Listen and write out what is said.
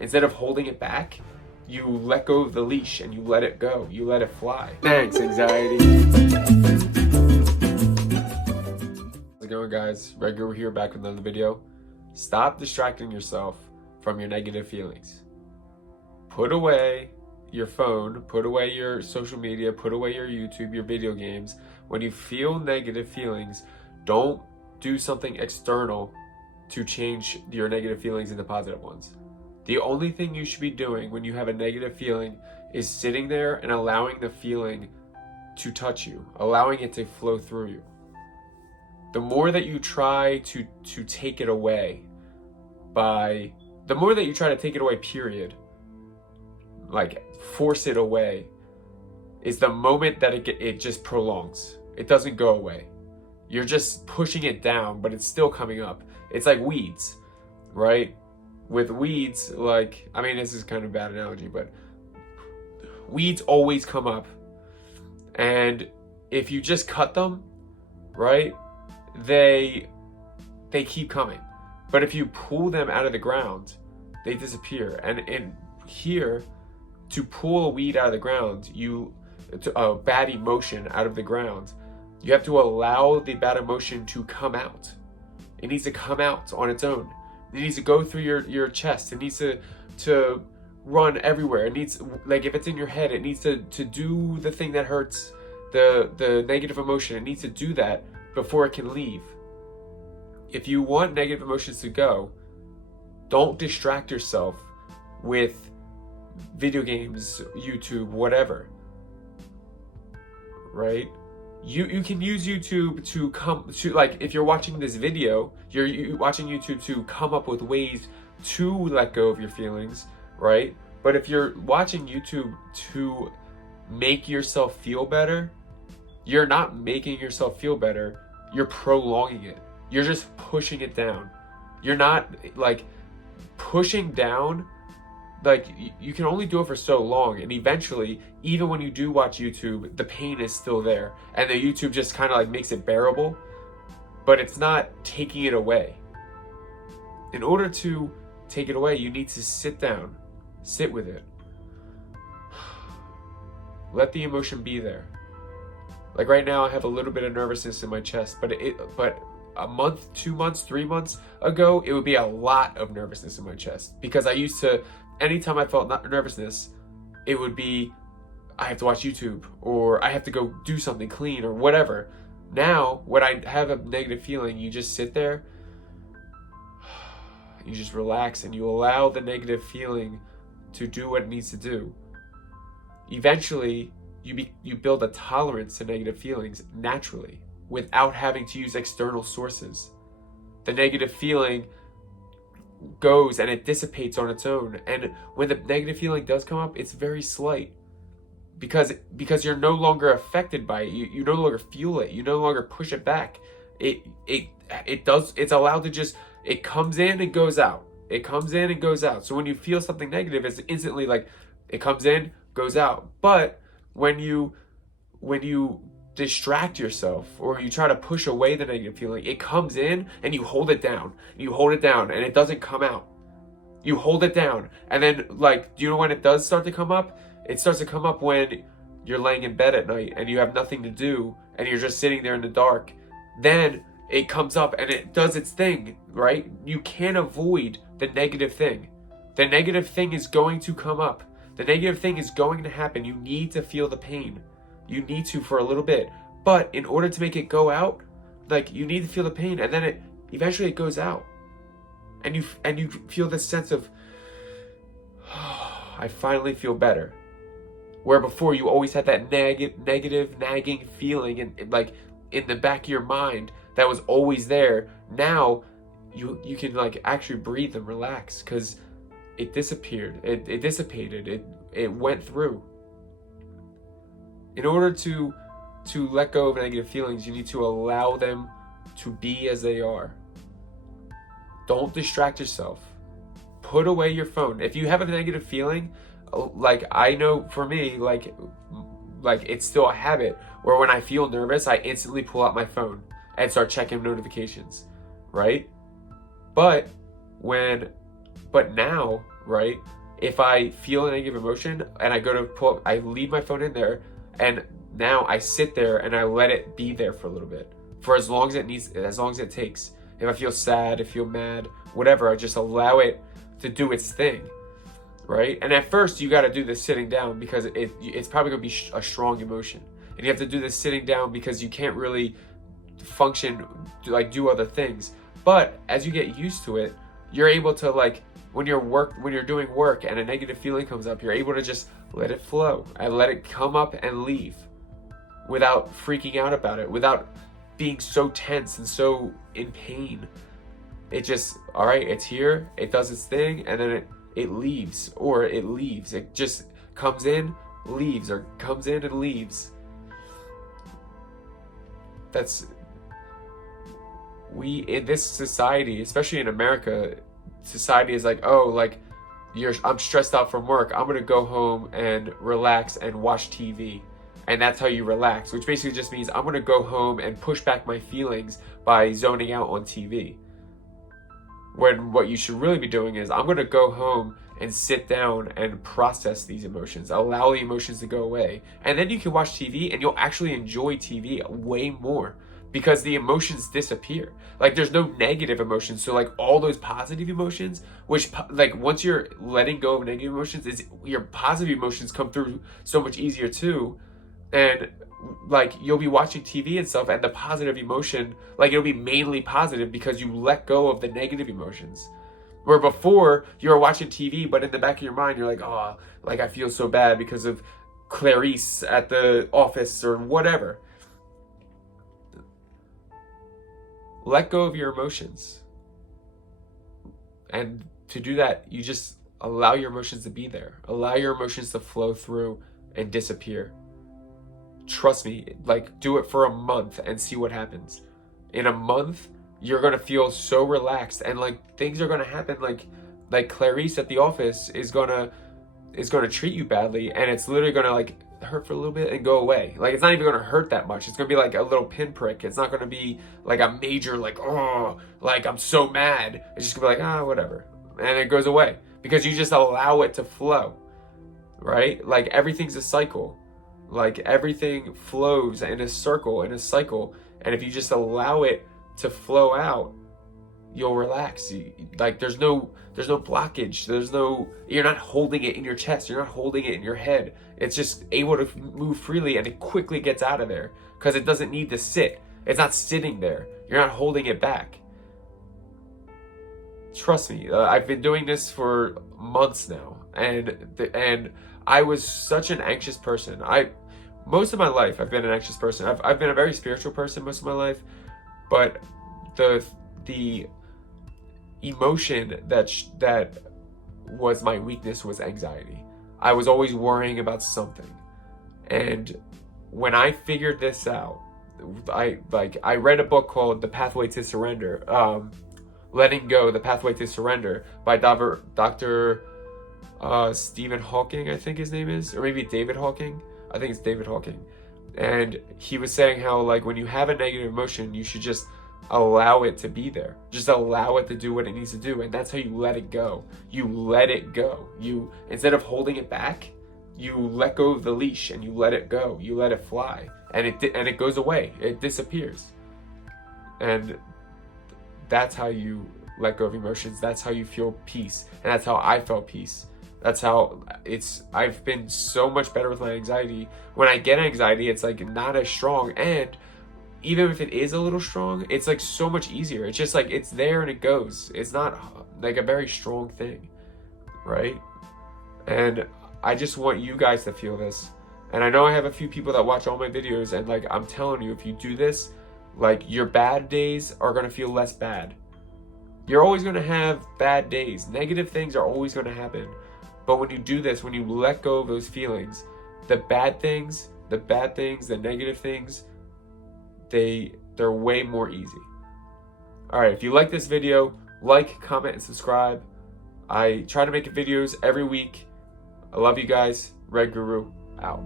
Instead of holding it back, you let go of the leash and you let it go. You let it fly. Thanks, anxiety. How's it going, guys? Regular here, back with another video. Stop distracting yourself from your negative feelings. Put away your phone, put away your social media, put away your YouTube, your video games. When you feel negative feelings, don't do something external to change your negative feelings into positive ones. The only thing you should be doing when you have a negative feeling is sitting there and allowing the feeling to touch you, allowing it to flow through you. The more that you try to take it away period, like force it away, is the moment that it just prolongs. It doesn't go away. You're just pushing it down, but it's still coming up. It's like weeds, right? With weeds, like, I mean, this is kind of a bad analogy, but weeds always come up. And if you just cut them, right, they keep coming. But if you pull them out of the ground, they disappear. And in here, to pull a weed out of the ground, a bad emotion out of the ground, you have to allow the bad emotion to come out. It needs to come out on its own. It needs to go through your chest. It needs to run everywhere. It needs, like, if it's in your head, it needs to do the thing that hurts, the negative emotion. It needs to do that before it can leave. If you want negative emotions to go, don't distract yourself with video games, YouTube, whatever, right? You can use YouTube to like, if you're watching this video, you're watching YouTube to come up with ways to let go of your feelings, right? But if you're watching YouTube to make yourself feel better, you're not making yourself feel better, you're prolonging it. You're just pushing it down. You're not, like, pushing down. Like, you can only do it for so long, and eventually, even when you do watch YouTube, the pain is still there, and the YouTube just kind of like makes it bearable, but it's not taking it away. In order to take it away, you need to sit down, sit with it, let the emotion be there. Like right now, I have a little bit of nervousness in my chest, but a month, 2 months, 3 months ago, it would be a lot of nervousness in my chest, because I used to, anytime I felt nervousness, it would be, I have to watch YouTube, or I have to go do something clean, or whatever. Now, when I have a negative feeling, you just sit there, you just relax, and you allow the negative feeling to do what it needs to do. Eventually, you build a tolerance to negative feelings naturally, without having to use external sources. The negative feeling goes and it dissipates on its own. And when the negative feeling does come up, it's very slight, because you're no longer affected by it. You no longer feel it. You no longer push it back. It's allowed to just, it comes in and goes out. It comes in and goes out. So when you feel something negative, it's instantly like, it comes in, goes out. But when you distract yourself, or you try to push away the negative feeling, it comes in and you hold it down. You hold it down and it doesn't come out. You hold it down, and then, like, do you know when it does start to come up? It starts to come up when you're laying in bed at night and you have nothing to do and you're just sitting there in the dark. Then it comes up and it does its thing, right? You can't avoid the negative thing. The negative thing is going to come up. The negative thing is going to happen. You need to feel the pain. You need to for a little bit. But in order to make it go out, like, you need to feel the pain, and then eventually it goes out. And you feel this sense of, oh, I finally feel better. Where before you always had that negative nagging feeling in the back of your mind that was always there. Now you can, like, actually breathe and relax, because it disappeared. It dissipated. It went through. In order to let go of negative feelings, you need to allow them to be as they are. Don't distract yourself. Put away your phone. If you have a negative feeling, like, I know for me, like it's still a habit where when I feel nervous, I instantly pull out my phone and start checking notifications, right? But now, right? If I feel a negative emotion and I go to pull up, I leave my phone in there, and now I sit there and I let it be there for a little bit, for as long as it takes. If I feel sad, if I feel mad, whatever, I just allow it to do its thing, right? And at first you got to do this sitting down because it's probably going to be a strong emotion. And you have to do this sitting down because you can't really function, like do other things. But as you get used to it, you're able to, like, when you're doing work and a negative feeling comes up, you're able to just let it flow and let it come up and leave without freaking out about it, without being so tense and so in pain. It just, all right, it's here, it does its thing, and then it leaves, or it leaves. It just comes in, leaves, or comes in and leaves. In this society, especially in America, society is like, oh, like, I'm stressed out from work, I'm gonna go home and relax and watch TV. And that's how you relax, which basically just means I'm gonna go home and push back my feelings by zoning out on TV. When what you should really be doing is, I'm gonna go home and sit down and process these emotions, allow the emotions to go away. And then you can watch TV and you'll actually enjoy TV way more because the emotions disappear. Like, there's no negative emotions. So, like, all those positive emotions, which, like, once you're letting go of negative emotions, your positive emotions come through so much easier too. And, like, you'll be watching TV and stuff, and the positive emotion, like, it'll be mainly positive because you let go of the negative emotions. Where before, you were watching TV, but in the back of your mind, you're like, oh, like, I feel so bad because of Clarice at the office or whatever. Let go of your emotions. And to do that, you just allow your emotions to be there. Allow your emotions to flow through and disappear. Trust me, like, do it for a month and see what happens. In a month, you're gonna feel so relaxed, and, like, things are gonna happen. Like Clarice at the office is gonna treat you badly, and it's literally gonna, like, hurt for a little bit and go away. Like, it's not even gonna hurt that much. It's gonna be like a little pinprick. It's not gonna be like a major, like, oh, like, I'm so mad. It's just gonna be like, whatever, and it goes away because you just allow it to flow, right? Like, everything's a cycle. Like, everything flows in a circle, in a cycle, and if you just allow it to flow out, you'll relax. Like, there's no blockage. You're not holding it in your chest. You're not holding it in your head. It's just able to move freely, and it quickly gets out of there because it doesn't need to sit. It's not sitting there. You're not holding it back. Trust me, I've been doing this for months now, and I was such an anxious person. Most of my life, I've been an anxious person. I've been a very spiritual person most of my life, but the emotion that was my weakness was anxiety. I was always worrying about something, and when I figured this out, I read a book called The Pathway to Surrender, Letting Go: The Pathway to Surrender by Dr. Stephen Hawking, I think his name is, or maybe David Hawking. I think it's David Hawking. And he was saying how, like, when you have a negative emotion, you should just allow it to be there. Just allow it to do what it needs to do. And that's how you let it go. You let it go. You, instead of holding it back, you let go of the leash and you let it go. You let it fly. And it goes away. It disappears. And that's how you let go of emotions. That's how you feel peace. And that's how I felt peace. That's how I've been so much better with my anxiety. When I get anxiety, it's like not as strong. And even if it is a little strong, it's like so much easier. It's just like, it's there and it goes. It's not like a very strong thing, right? And I just want you guys to feel this. And I know I have a few people that watch all my videos, and, like, I'm telling you, if you do this, like, your bad days are going to feel less bad. You're always going to have bad days. Negative things are always going to happen. But when you do this, when you let go of those feelings, the bad things, the negative things, they're way more easy. All right, if you like this video, like, comment, and subscribe. I try to make videos every week. I love you guys. Red Guru, out.